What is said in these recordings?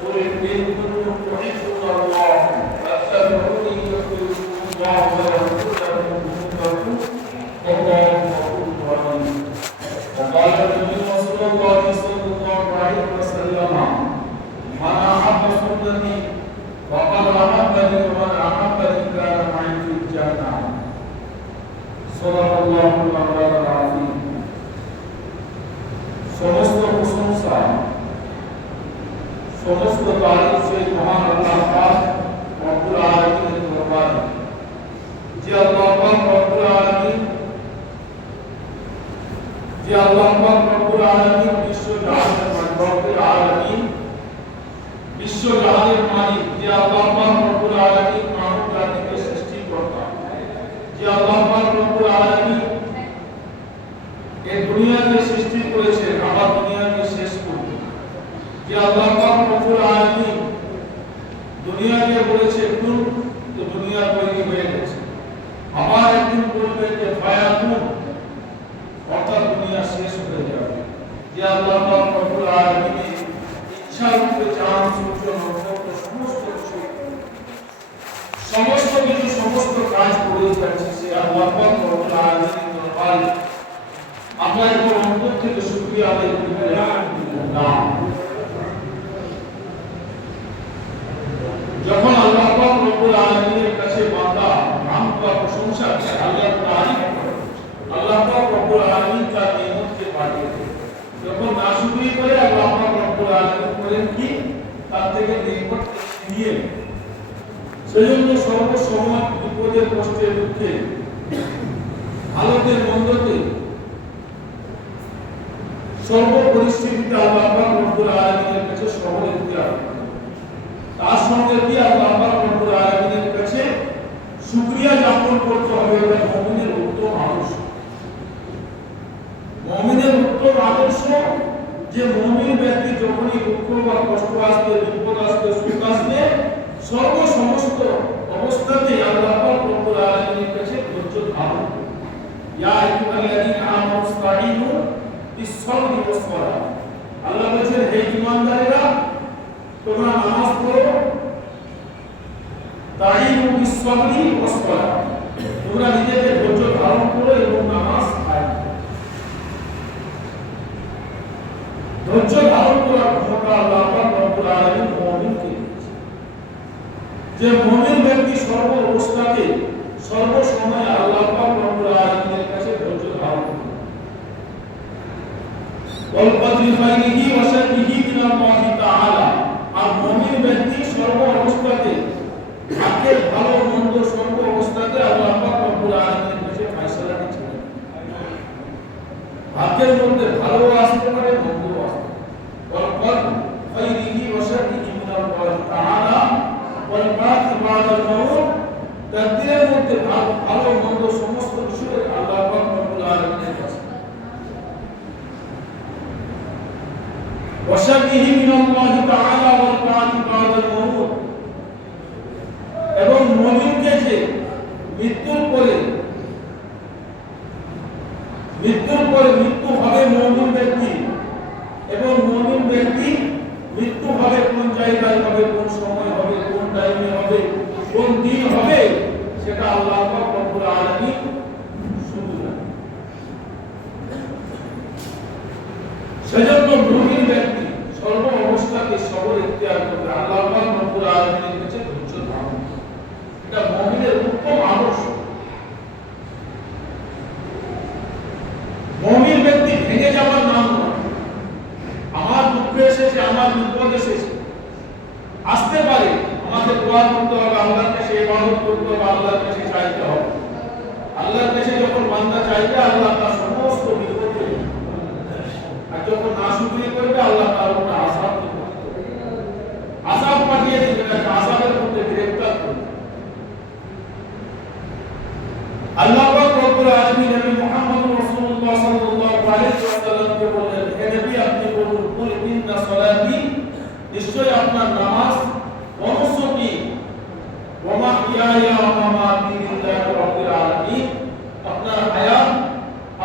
قل إن كنتم تحبون الله فاتبعوني يحببكم الله ويغفر لكم ذنوبكم والله غفور رحيم. وقال النبي صلى الله عليه وسلم من أحب سنتي فقد أحبني ومن أحبني كان معي في الجنة. صدق الله العظيم. সমস্ত প্রশংসা সমস্ত তারিফ সেই মহান আল্লাহ পাক রব্বুল আলামিনের দরবারে, যে আল্লাহ পাক রব্বুল আলামিন বিশ্ব জাহানের মালিক, যে আল্লাহ পাক রব্বুল আলামিন মানব জাতিকে সৃষ্টিকর্তা, যে আল্লাহ পাক রব্বুল আলামিন এই দুনিয়াকে সৃষ্টি করেছে আবার দুনিয়াকে শেষ করবে, যে আল্লাহ পাক রব্বুল আলামিন দুনিয়াকে বলেছে কুন, তো দুনিয়া তৈরি হয়ে গেছে, আবার একদিন বলবে যে ফায়াকুন, অর্থাৎ দুনিয়া শেষ হয়ে যাবে। যে আল্লাহ পাক রব্বুল আলামিনের ইচ্ছা রূপে চাঁদ সূর্য নক্ষত্র সমস্ত কিছু সমস্ত কাজ করে যাচ্ছে, সে আল্লাহ পাক রব্বুল আলামিনের দরবারে আমরা একটু অন্তর থেকে শুকরিয়া আদায় করি আলহামদুলিল্লাহ। যখন আল্লাহ পাক রব্বুল আলামিনের কাছে বান্দা নাম বা প্রশংসা করে, আল্লাহর তারিফ করে, আল্লাহ পাক রব্বুল আলামিন তার নিয়ামতকে বাড়িয়ে দেন। যখন নাশুকরি করে আল্লাহ পাক রব্বুল আলামিন করেন কি, তার থেকে নিয়ামত নিয়ে নেন। সেজন্য সর্বসময় বিপদে কষ্টে দুঃখে ভালোতে মন্দতে সর্ব পরিস্থিতিতে আল্লাহ পাক রব্বুল আলামিনের কাছে সবল ইখতিয়ার, তার সঙ্গে কি আল্লাহ পাক রব্বুল আলামিনের কাছে শুকরিয়া জ্ঞাপন করতে হবে। এটা মুমিনের উত্তম আদর্শ। মুমিনের উত্তম আদর্শ যে মুমিন ব্যক্তি যখনই দুঃখ বা কষ্ট আসবে, বিপদ আসবে, সুখ আসবে, সমস্ত অবস্থাতে আল্লাহ পাক রব্বুল আলামিনের কাছে ধৈর্য ধারণ করবে। ইয়া আইয়ুহাল্লাযীনা আমানু ইসতাঈনু বিস-সাবরি ওয়াস-সালাহ। আল্লাহ বলেন, হে ঈমানদারেরা, তোমরা নামাজ পড়ো, তাঈনু বিস-সাবরি ওয়াস-সালাহ, তোমরা নিজেকে ধৈর্য ধারণ করো এবং নামাজ কায়েম করো। ধৈর্য ধারণ করার ক্ষমতা আল্লাহ পাক রব্বুল আলামিন মুমিনকে দিয়েছেন। যে মুমিন ব্যক্তি সর্ব অবস্থাতে সর্বসময় আল্লাহ পাক রব্বুল আলামিনের কাছে ধৈর্য ধারণ করে, ওয়াল কদরি খাইরিহি ওয়া শাররিহি মিনাল্লাহি তাআলা। আর মুমিন ব্যক্তি সর্ব অবস্থাতে ভাগ্যের ভালো মন্দ সর্ব অবস্থাতে আল্লাহ পাক রব্বুল আলামিনের কাছে ফয়সালা দিচ্ছেন। ভাগ্যের মধ্যে ভালো আসতে পারে, মন্দ আসতে পারে। ওয়াল কদরি খাইরিহি ওয়া শাররিহি মিনাল্লাহি তাআলা ওয়াল বা'থ বা'দাল মাউত। তাকদীরের মধ্যে ভালো মন্দ সমস্ত বিষয় আল্লাহ পাক রব্বুল আলামিনের কাছে। ওয়া শাররিহি মিনাল্লাহি তাআলা ওয়াল বা'থ বা'দাল মাউত। এবং মুমিনকে যে মৃত্যুর পরে মৃত্যু হবে মুমিন ব্যক্তি, এবং মুমিন ব্যক্তি মৃত্যু হবে কোন জায়গায় হবে, কোন সময় হবে, কোন টাইমে হবে, কোন দিন হবে, সেটা আল্লাহ পাক রব্বুল আলামিন শুধু জানেন। সেজন্য মুমিন ব্যক্তি সর্ব অবস্থাতে সবর ইখতিয়ার করবে, আল্লাহ পাক রব্বুল আলামিনের কাছে ধৈর্য ধারণ করবে। এটা মুমিনের উত্তম আদর্শ। মুমিন ব্যক্তি ভেঙে যাওয়ার নাম নয়। আমার দুঃখ এসেছে, আমার বিপদ এসেছে, আসতে পারে, আমাদের দোয়া করতে হবে, আল্লাহর কাছে ইবাদত করতে হবে, আল্লাহর কাছে চাইতে হবে। আল্লাহর কাছে যখন বান্দা চাইবে, আল্লাহ তার সমস্ত বিপদ দূর করবে। আর যখন নাশুকরি করবে, আল্লাহ তার উপর আযাব পাঠিয়ে দিবে, তাকে আযাবের মধ্যে গ্রেফতার করবে। আল্লাহ পাক রব্বুল আলামিন নবী মুহাম্মদ রাসূলুল্লাহ সাল্লাল্লাহু আলাইহি ওয়াসাল্লামকে বললেন, হে নবী, আপনি বলুন, কুল ইন্না সালাতি, নিশ্চয় আপনার নামাজ, ওয়া নুসুকি ওয়া মাহইয়ায়া ওয়া মামাতি লিল্লাহি রাব্বিল আলামিন, আপনার হায়াত,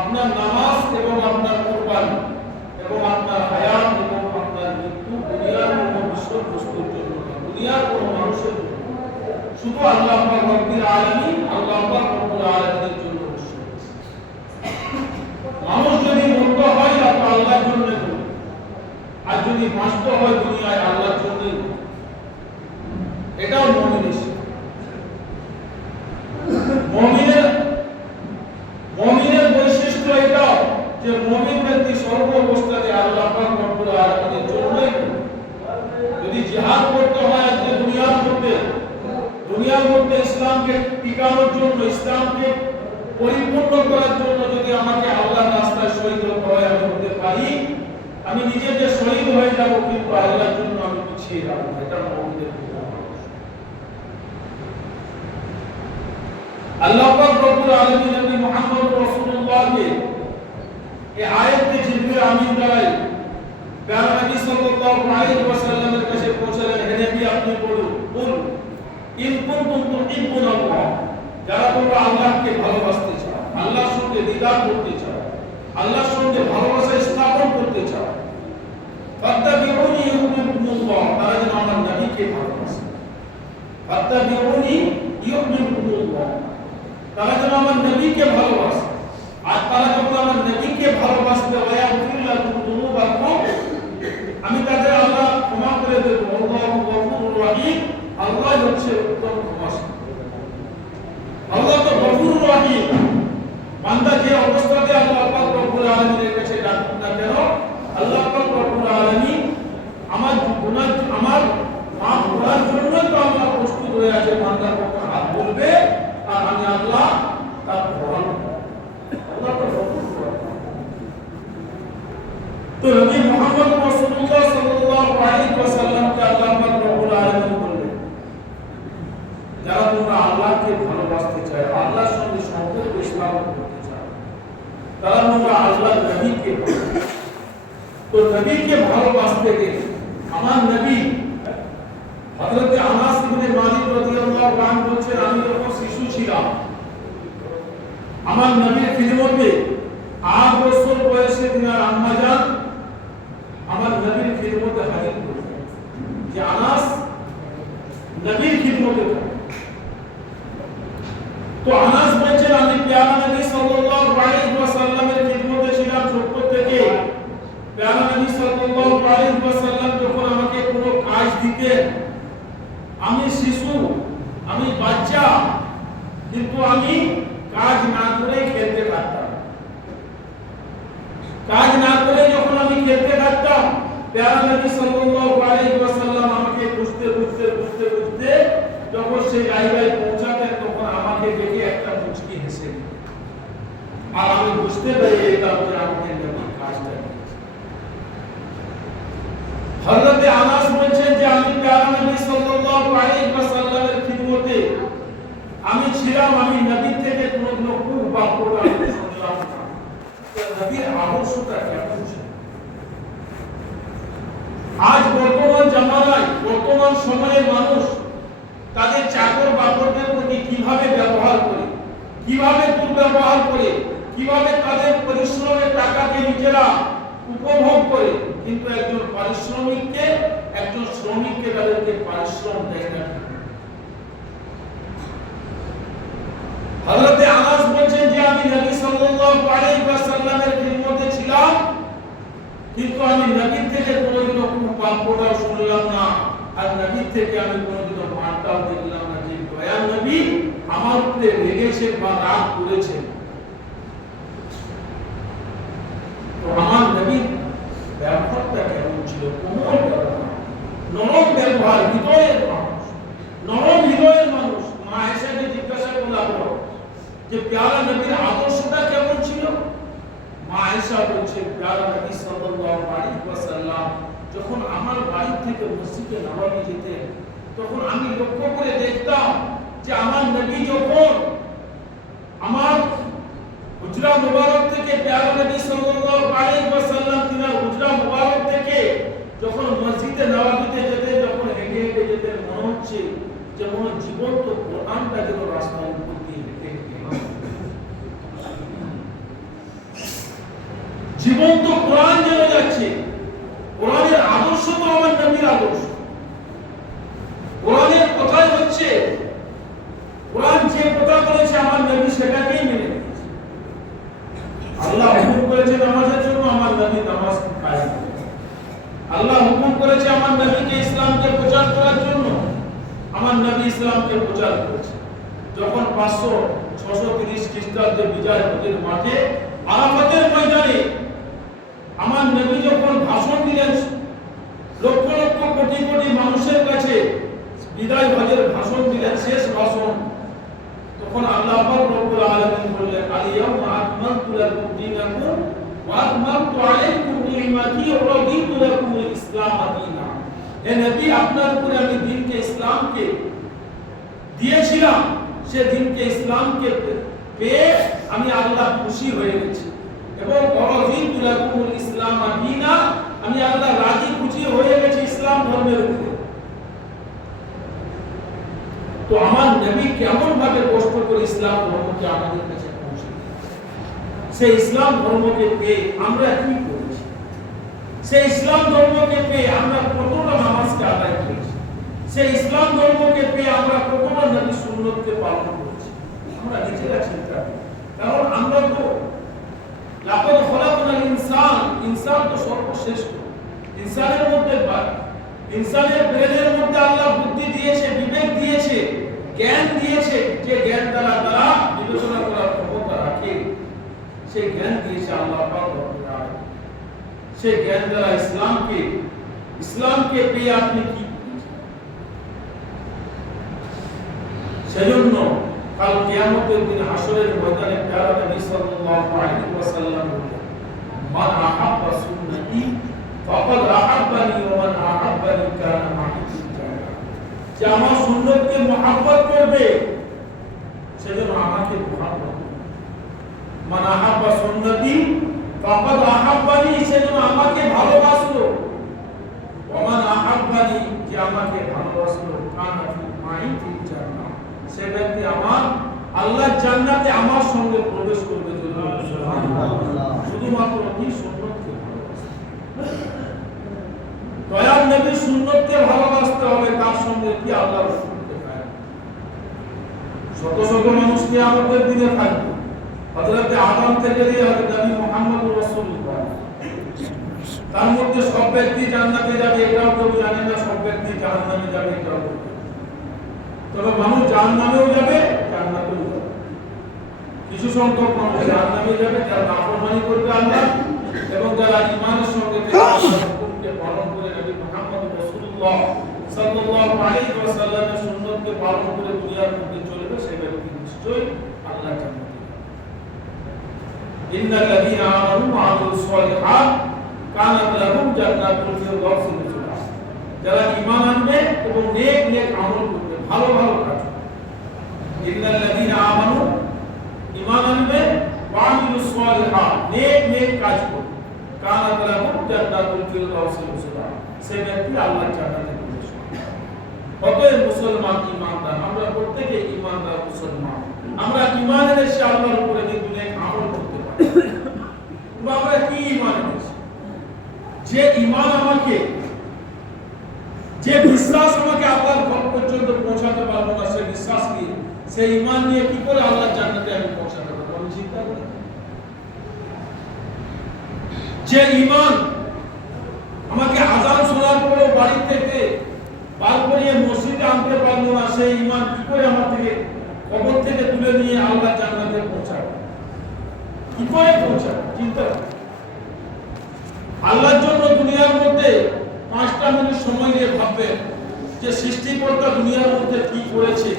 আপনার নামাজ এবং আপনার কুরবানি এবং আপনার হায়াত এবং আপনার মৃত্যু দুনিয়ার এবং বিশ্ব দুনিয়ার কোনো মানুষের জন্য, শুধু আল্লাহ পাক রব্বুল আলামিন, আল্লাহ পাক রব্বুল আলামিনের জন্য। মানুষ যদি মুক্ত হয় তো আল্লাহর জন্য করবে, আর যদি নষ্ট হয় দুনিয়ায় আল্লাহর জন্যই করবে। এটাও মুমিনের মুমিনের বৈশিষ্ট্য এটাও যে মুমিন ব্যক্তি সর্ব অবস্থাতে আল্লাহ পাক রব্বুল আলামিনের জন্যই করবে। যদি জিহাদ করতে হয় আজকে দুনিয়ার মধ্যে ইসলামকে টিকানোর জন্য, ইসলামকে পরিপূর্ণ করার জন্য যদি আমাকে আল্লাহর রাস্তায় শহীদ হয়ে আমি হতে পারি, আমি নিজে যে শহীদ হয়ে যাব, কিন্তু আল্লাহর জন্য আমি পিছিয়ে যাব। এটা মুমিনের আল্লাহ পাক রব্বুল আলামিন নবী মুহাম্মদ রাসূলুল্লাহকে এই আয়াতে জিবরিল আমিন দ্বারা প্যারা নবী সাল্লাল্লাহু আলাইহি ওয়াসাল্লামের কাছে পৌঁছালেন। হে নবী, আপনি বলুন, ইন কুনতুম তুহিব্বুনাল্লাহ, যারা তোমরা আল্লাহকে ভালোবাসতে চাও, আল্লাহর সঙ্গে দিদার করতে চাও, আল্লাহর সঙ্গে ভালোবাসা স্থাপন করতে চাও, ফাত্তাবিউনি ইউহিব্বুকুমুল্লাহ, তারা যেন আমার নবীকে ভালোবাসে। ফাত্তাবিউনি ইউহিব্বুকুমুল্লাহ, তারা যেন আমার নবীকে ভালোবাসে। আর তারা যখন আমার নবীকে ভালোবাসবে, ওয়ায়াগফির লাকুম যুনুবাকুম, আমি তাদের আল্লাহ ক্ষমা করে দেব। আল্লাহু গফুরুর রহিম, আল্লাহ হচ্ছে উত্তম ক্ষমাশীল। আল্লাহ তো গফুরুর রহিম। বান্দা যে অবস্থাতে আল্লাহ পাক রব্বুল আলামিনের কাছে ডাকুক না কেন, আল্লাহ পাক রব্বুল আলামিন আমার গুনাহ, আমার মাফ করার জন্য তো আল্লাহ প্রস্তুত হয়ে আছে। বান্দার পক্ষে হাত বলবে আর আমি আল্লাহ তার গ্রহণ করব। আল্লাহ তো গফুরুর রহিম। তো নবী মুহাম্মদ রাসূলুল্লাহ সাল্লাল্লাহু আলাইহি ওয়াসাল্লামকে আল্লাহ পাক রব্বুল আলামিন বললেন, যারা তোমরা আল্লাহকে ভালোবাসতে চাও, আল্লাহর সঙ্গে সম্পর্ক স্থাপন করতে চাও, তারা তোমরা আল্লাহর নবীকে ভালোবাসো। তো নবীকে ভালোবাসতে গেলে আমার নবী হযরত আনাস ইবনে মালিক রাদিয়াল্লাহু আনহু বলছেন, আমি যখন শিশু ছিলাম, আমার নবীর খিদমতে 8 বছর বয়সে তিনার আম্মা জান আমার নবীর খিদমতে হাজির করতেন, যে আনাস নবীর খিদমতে থাকে। তো আনাস বলছেন, আমি প্যারা নবী সাল্লাল্লাহু আলাইহি ওয়াসাল্লামের খিদমতে ছিলাম ছোট থেকে। প্যারা নবী সাল্লাল্লাহু আলাইহি ওয়াসাল্লাম যখন আমাকে কোনো কাজ দিতেন, আমি শিশু, আমি বাচ্চা, কিন্তু আমি কাজ না করে খেলতে থাকতাম। কাজ না করে যখন আমি খেলতে থাকতাম, প্যারা নবী সাল্লাল্লাহু আলাইহি ওয়াসাল্লাম আমাকে বুঝতে যখন সেই জায়গায় পৌঁছাতেন, তখন আমাকে দেখে একটা মুচকি হেসে দিতেন। আর আমি বুঝতে পেরে যেতাম যে আমাকে নবী কাজটা দিয়েছে। হযরত আনাস বলছেন যে আমি প্যারা নবী সাল্লাল্লাহু আলাইহি ওয়াসাল্লামের খিদমতে আমি ছিলাম, আমি নবী থেকে কোনো কুবাক্যটা শুনলাম না। নবীর আদর্শটা কেমন ছিল? আজ বর্তমান জামানায়, বর্তমান সময়ে মানুষ তাদের চাকর বাকরদের প্রতি কিভাবে ব্যবহার করে, কিভাবে দুর্ব্যবহার করে, কিভাবে তাদের পরিশ্রমের টাকাকে নিজেরা উপভোগ করে, কিন্তু একজন পারিশ্রমিককে, একজন শ্রমিককে তাদেরকে পারিশ্রম দেয় না। হযরত আনাস বলছেন যে আমি নবী সাল্লাল্লাহু আলাইহি ওয়াসাল্লামের খিদমতে ছিলাম, কিন্তু আমি নবীর থেকে কোনোদিনও কুবাক্যটা শুনলাম না, আর নবীর থেকে আমি কোনোদিনও মারটাও দেখলাম না যে দয়ার নবী আমার উপরে রেগেছেন বা রাগ করেছেন। তো আমার নবীর ব্যবহারটা কেমন ছিল? কোমল ব্যবহার, নরম ব্যবহার, হৃদয়ের মানুষ, নরম হৃদয়ের মানুষ। মা আয়েশাকে জিজ্ঞাসা করলো যে প্যারা নবীর আদর্শটা কেমন ছিল? মা আয়েশা বলছেন, প্যারা নবী সাল্লাল্লাহু আলাইহি ওয়াসাল্লাম যখন আমার বাড়ি থেকে মসজিদে নববী যেতেন, তখন আমি লক্ষ্য করে দেখতাম যে আমার নবী যখন আমার হুজরা মুবারক থেকে, প্যারা নবী সাল্লাল্লাহু আলাইহি ওয়াসাল্লাম তিনার হুজরা মুবারক থেকে যখন মসজিদে নববীতে যেতেন, যখন হেঁটে হেঁটে যেতেন, মনে হচ্ছে যেমন জীবন্ত কোরআনটা যেন রাস্তার উপর দিয়ে হেঁটে হেঁটে, জীবন্ত কোরআন যেন যাচ্ছে। কোরআনের আদর্শ তো আমার নবীর আদর্শ। ইসলামকে প্রচার করেছে। যখন 500-630 খ্রিস্টাব্দে বিজয় হজের মাঠে আরাফাতের ময়দানে আমার নবী যখন ভাষণ দিলেন লক্ষ লক্ষ কোটি কোটি মানুষের কাছে, বিদায় হজের ভাষণ দিলেন, শেষ ভাষণ, তখন আল্লাহ পাক রব্বুল আলামিন বললেন, আল-ইয়াওমা আকমালতু লাকুম দীনাকুম ওয়া আতমামতু আলাইকুম নি'মাতি ওয়া রাদিতু লাকুমুল ইসলাম দীনা। হে নবী, আপনার উপরে আমি দ্বীনকে ইসলামকে দিয়েছিলাম, সে দ্বীনকে ইসলামকে পেয়ে আমি আল্লাহ খুশি হয়ে গেছি, এবং রাদিতু লাকুমুল ইসলাম দীনা, আমি আল্লাহ রাজি খুশি হয়ে গেছি ইসলাম ধর্মের উপরে। তো আমার নবী কেমন ভাবে কষ্ট করে ইসলাম ধর্মকে আমাদের কাছে পৌঁছে দিয়েছে, সেই ইসলাম ধর্মকে পেয়ে আমরা কি করেছি, সেই ইসলাম ধর্মকে পেয়ে আমরা কতটা নামাজকে আদায় করেছি, সেই ইসলাম ধর্মকে পেয়ে আমরা কতটা নবী সুন্নতকে পালন করেছি, আমরা নিজেরা চিন্তা করি। কারণ আমরা তো লাকাদ খলাকনাল ইনসান, ইনসান তো সর্বশ্রেষ্ঠ। ইনসানের মধ্যে ইনসানের ব্রেনের মধ্যে আল্লাহ বুদ্ধি দিয়েছে, বিবেক দিয়েছে, জ্ঞান দিয়েছে, যে জ্ঞান দ্বারা তারা বিবেচনা করার ক্ষমতা রাখে, সেই জ্ঞান দিয়েছে আল্লাহ পাক রব্বুল আলামিন। সেই জ্ঞান দ্বারা ইসলামকে পেয়ে আপনি কি করেছেন? সেজন্য কাল কিয়ামতের দিন হাসরের ময়দানে প্যারা নবী সাল্লাল্লাহু আলাইহি ওয়াসাল্লাম বলেন, মান আহাব্বা সুন্নতি ফাকাদ আহাব্বানি ওয়া মান আহাব্বানি কানা মা'i ফিল জান্নাহ। যে আমার সুন্নতকে মহব্বত করবে সেজন্য আমাকে মহব্বত করবে। মান আহাব্বা সুন্নতি ফাকাদ আহাব্বানি, সেজন্য আমাকে ভালোবাসলো। ওয়া মান আহাব্বানি, যে আমাকে ভালোবাসলো, কানা মা'i ফিল জান্নাহ, সে ব্যক্তি আমার আল্লাহর জান্নাতে আমার সঙ্গে প্রবেশ করবে। সুবহানাল্লাহ। শুধুমাত্র কি সুন্নতকে ভালোবাসে, দয়ার নবীর সুন্নতকে ভালোবাসতে হবে, তার সঙ্গে কি আল্লাহর রাসূলকে পায়। শত শত মানুষ কিয়ামতের দিনে থাকবে, হযরত আদম থেকে নিয়ে হযরত নবী মুহাম্মদুর রাসূলুল্লাহ, তার মধ্যে সব ব্যক্তি জান্নাতে যাবে এটাও কেউ জানে না, সব ব্যক্তি জাহান্নামে যাবে এটাও কেউ জানে না। তবে মানুষ জাহান্নামেও যাবে, জান্নাতেও যাবে। কিছু সংখ্যক মানুষ জাহান্নামে যাবে যারা নাফরমানি করবে আল্লাহ, এবং যারা ঈমানের সঙ্গে আল্লাহর হুকুমকে পালন করে নবী মুহাম্মদ রাসূলুল্লাহ সাল্লাল্লাহু আলাইহি ওয়াসাল্লামের সুন্নতকে পালন করে দুনিয়ার মধ্যে চলবে, সেই ব্যক্তি নিশ্চয়ই আল্লাহর জান্নাতে যাবে। ইন্নাল লাযীনা আমানু ওয়া আমিলুস সালিহাত কানাত লাহুম জান্নাতুল ফিরদাউস নুজুলা। যারা ঈমান আনবে এবং নেক আমল করবে, ভালো ভালো কাজ। ইন্নাল লাযীনা আমানু, ঈমান আনবে, ওয়া আমিলুস সালিহাত, নেক কাজ করবে, কানাত লাহুম জান্নাতুল ফিরদাউস নুজুলা, সে ব্যক্তি আল্লাহর জান্নাতে প্রবেশ করবে। অতএব মুসলমান ঈমানদার, আমরা প্রত্যেকে ঈমানদার মুসলমান, আমরা ঈমান এনেছি আল্লাহর উপরে, কিন্তু নেক আমল করতে পারি। আমরা কি ঈমান এনেছি? যে ঈমান আমাকে, যে বিশ্বাস আমাকে আল্লাহর ঘর পর্যন্ত পৌঁছাতে পারবো না, সে বিশ্বাস নিয়ে, সেই ঈমান নিয়ে কি করে আল্লাহর জান্নাতে আমি পৌঁছাতে পারবো? আমি চিন্তা করি। যে ঈমান আমাকে আযান শোনার পরে বাড়ি থেকে বার করিয়ে মসজিদে আনতে পারবো না, সেই ঈমান কি করে আমার থেকে কবর থেকে তুলে নিয়ে আল্লাহর জান্নাতে পৌঁছাবে? কি করে পৌঁছাবে? চিন্তা করি। আল্লাহর জন্য দুনিয়ার মধ্যে 5টা মিনিট সময় নিয়ে ভাববেন যে সৃষ্টিকর্তা দুনিয়ার মধ্যে কি করেছে,